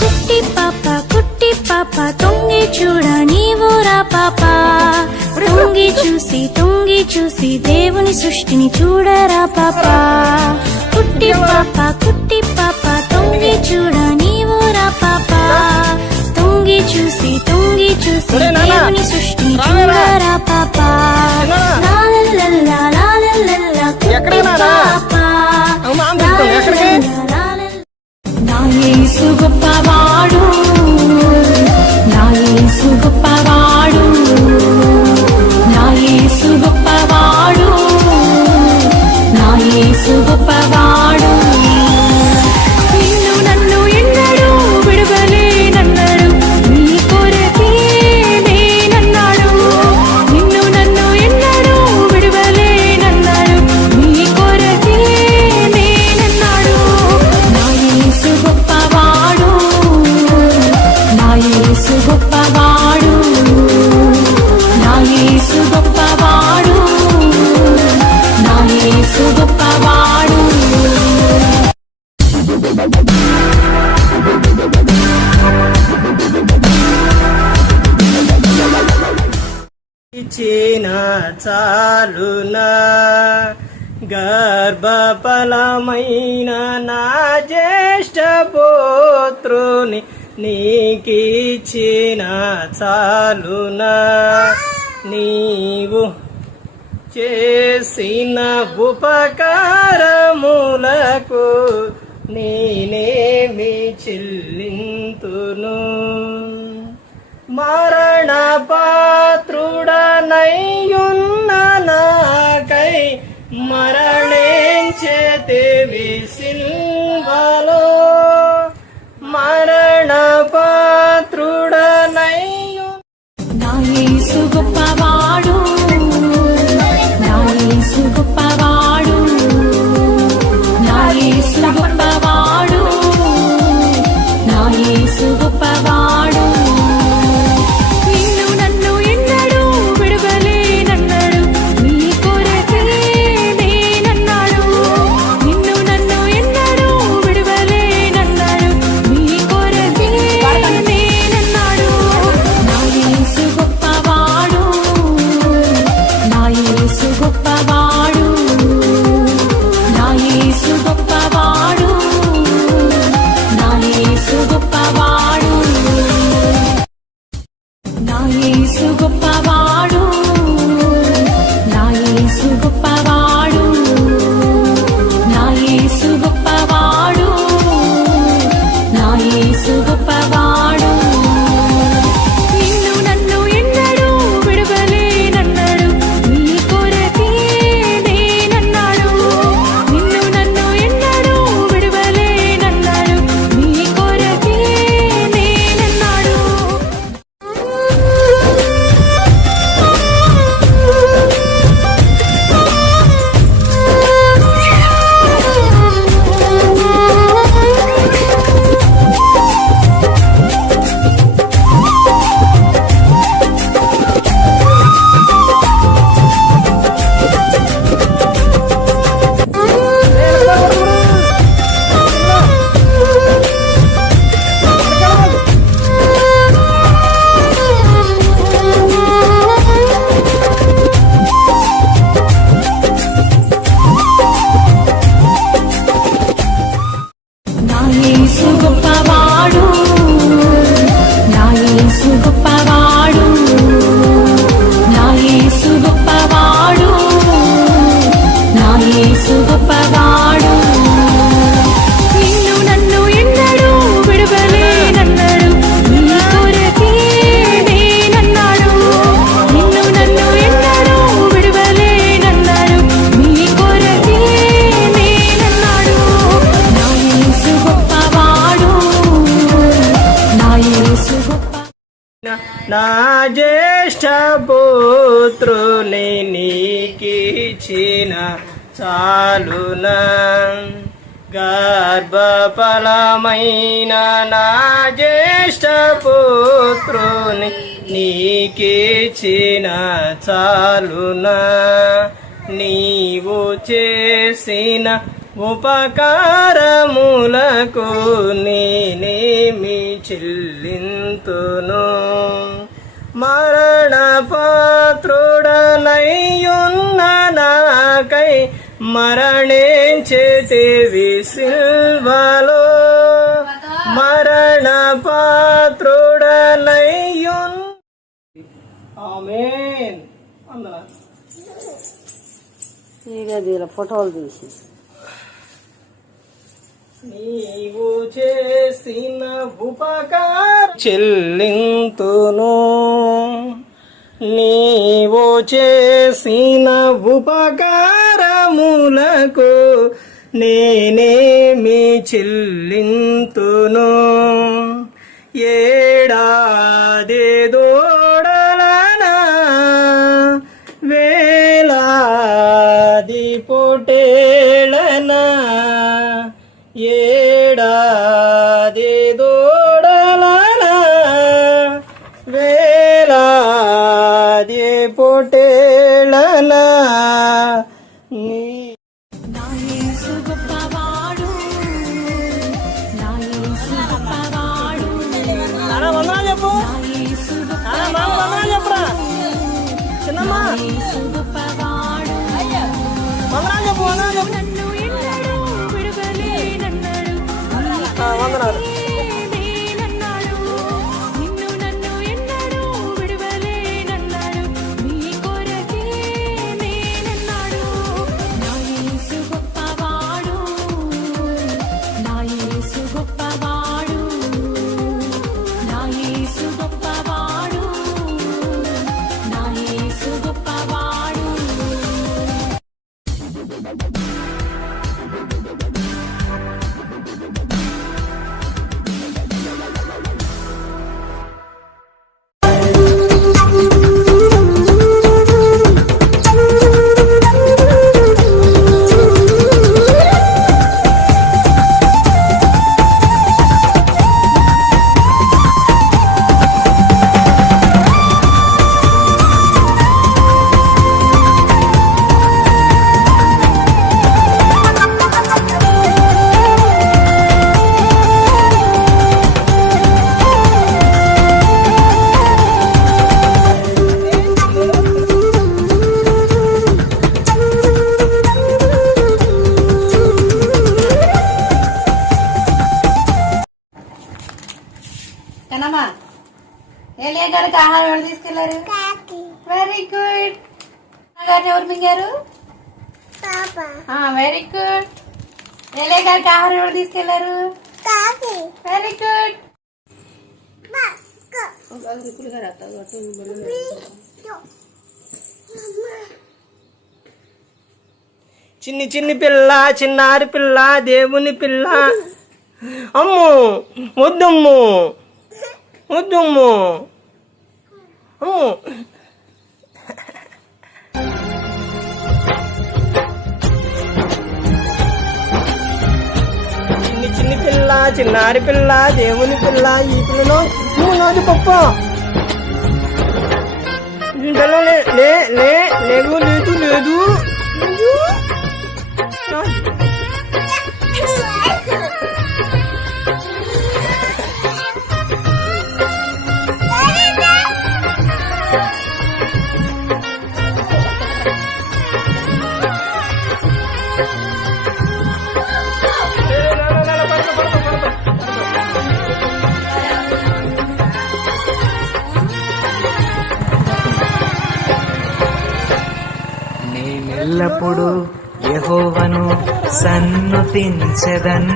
కుట్టి పాప కుట్టి పాప తొంగి చూడ నీవురా పాప తొంగి చూసి తొంగి చూసి దేవుని సృష్టిని చూడరా గొప్పవాడు. చాలునా గర్భఫలమైన నా జ్యేష్ఠ పోత్రుని నీకిచ్చిన చాలునా నీవు చేసిన ఉపకారములకు నేనేమి చెల్లింతును? మరణ పాత్రుడనయ్యున్న నాకై మరణించేదేవి నీకిచ్చిన చాలున గర్భఫలమైన నా జ్యేష్ట పుత్రుని నీకిచ్చిన చాలున నీవు చేసిన ఉపకారములకు నేనేమి చెల్లింతును? మరణ పాత్రుడనయ్యున్న నాకై మరణించేతివి సిల్వలో? మరణ పాత్రుడనయ్యున్ ఆమేన్. అందరా ఇక దీని ఫోటోలు తీసి. నీవు చేసిన ఉపకార చెల్లింతును. నీవు చేసిన ఉపకారములకు నేనేమి చెల్లింతును. గొప్పవాడు వందనాలు. వెరీ గుడ్ గారిని ఎవరు మింగారు వెరీ గుడ్ ఏలియా గారికి ఆహారం ఎవరు తీసుకెళ్ళారు? వెరీ గుడ్ చిన్ని చిన్ని పిల్ల చిన్నారి పిల్ల దేవుని పిల్ల. అమ్ము వద్దమ్ము వద్దమ్ము అమ్ము చిన్ని చిన్ని పిల్ల చిన్నారి పిల్ల దేవుని పిల్ల ఈ పిల్లలో నువ్వు నాది పప్ప పిల్ల లే లేదు లేదు లేదు. నేనెల్లప్పుడు యహోవను సన్నుతించదన్.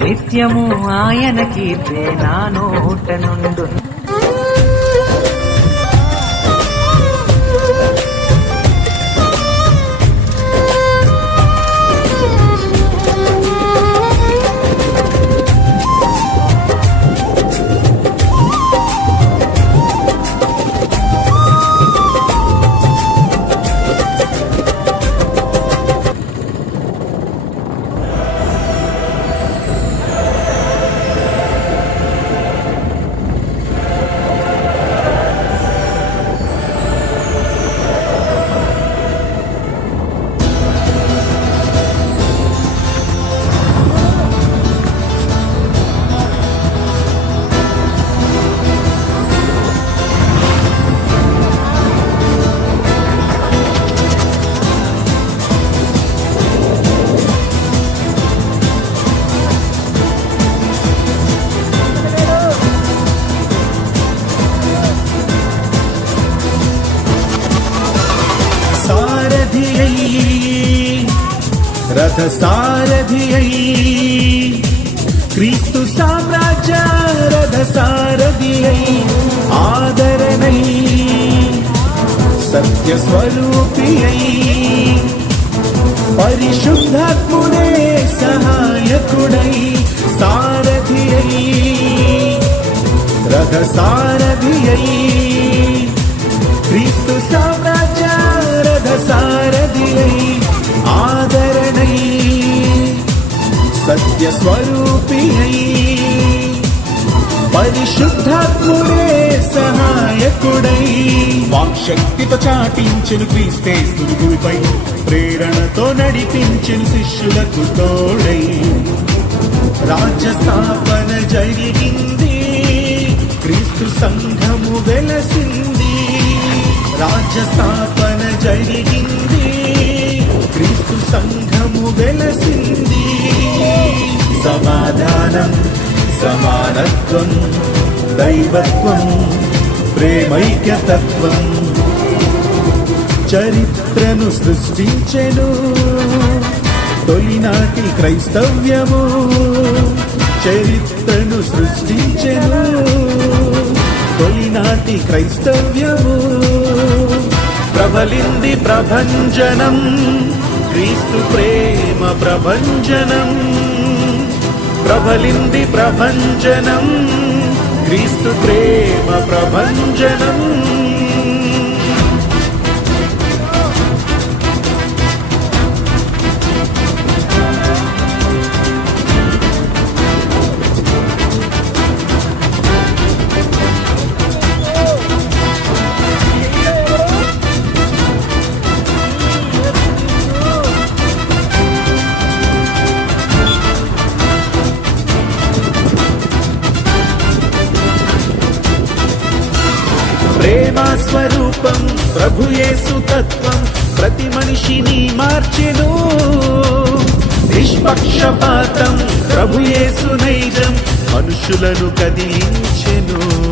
నిత్యము ఆయన కీర్తే నా నోట నుండు రథసారథియై క్రీస్తు సామ్రాజ్య రథ రథసారథియై ఆదరణై సత్య స్వరూపియై పరిశుద్ధాత్ముడే సహాయకుడై సారథియై రథసారథియై క్రీస్తు సామ్రాజ్య రథసారథియై ఆదరణై సత్య స్వరూపియై పరిశుద్ధాత్ముడే సహాయకుడై. వాక్శక్తితో చాటించెను క్రీస్తే సురుగుపై ప్రేరణతో నడిపించెను శిష్యులకు తోడై. రాజ్యస్థాపన జరిగింది. క్రీస్తు సంఘము వెలసింది. రాజ్యస్థాపన జరిగింది. క్రీస్తు సంఘము వెలసింది. సమాధానం సమానత్వం దైవత్వం ప్రేమైక్యతత్వం. చరిత్రను సృష్టించెను తొలినాటి క్రైస్తవ్యము. చరిత్రను సృష్టించెను తొలినాటి క్రైస్తవ్యము. ప్రబలింది ప్రభంజనం క్రీస్తు ప్రేమ ప్రభంజనం ప్రబలింది ప్రభంజనం క్రీస్తు ప్రేమ ప్రభంజనం. ప్రతి మనిషిని మార్చెను. నిష్పక్షపాతం ప్రభుయేసు నైజం మనుషులను కదిలించెను.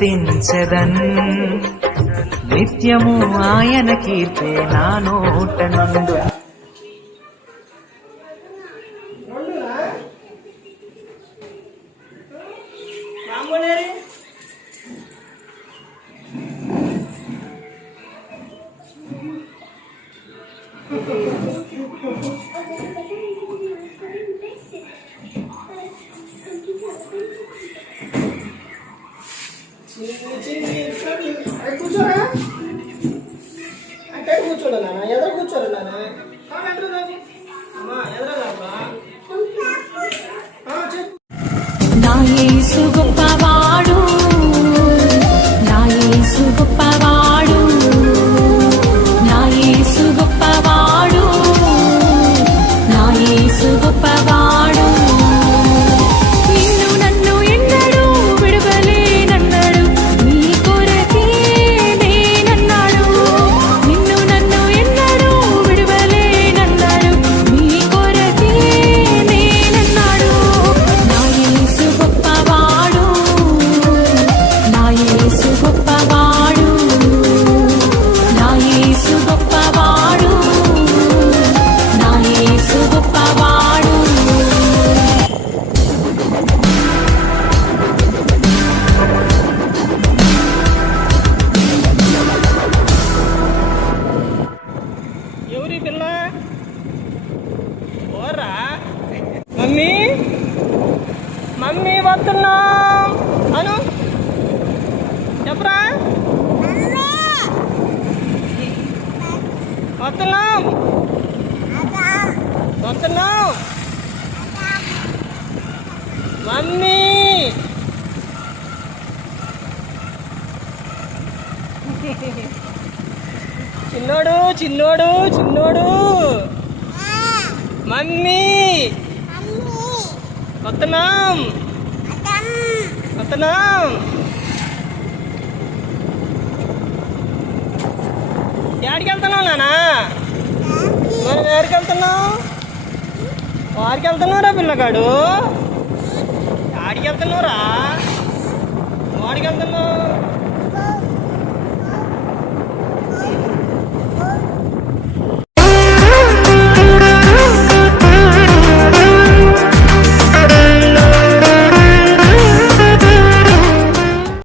సన్నుతించెదన్ నిత్యము ఆయన కీర్తే నా నోట నందు మమ్మీ అను. చెప్పరా? వస్తున్నాం వస్తున్నాం మమ్మీ. చిన్నోడు చిన్నోడు చిన్నోడు. మమ్మీ. వస్తున్నాం వెళ్తున్నాం ఎక్కడికి వెళ్తున్నావు నానా? మనం ఎక్కడికి వెళ్తున్నావు? వారికి వెళ్తున్నారా పిల్లగాడు. ఆడికి వెళ్తున్నావురా? వాడికి వెళ్తున్నావు?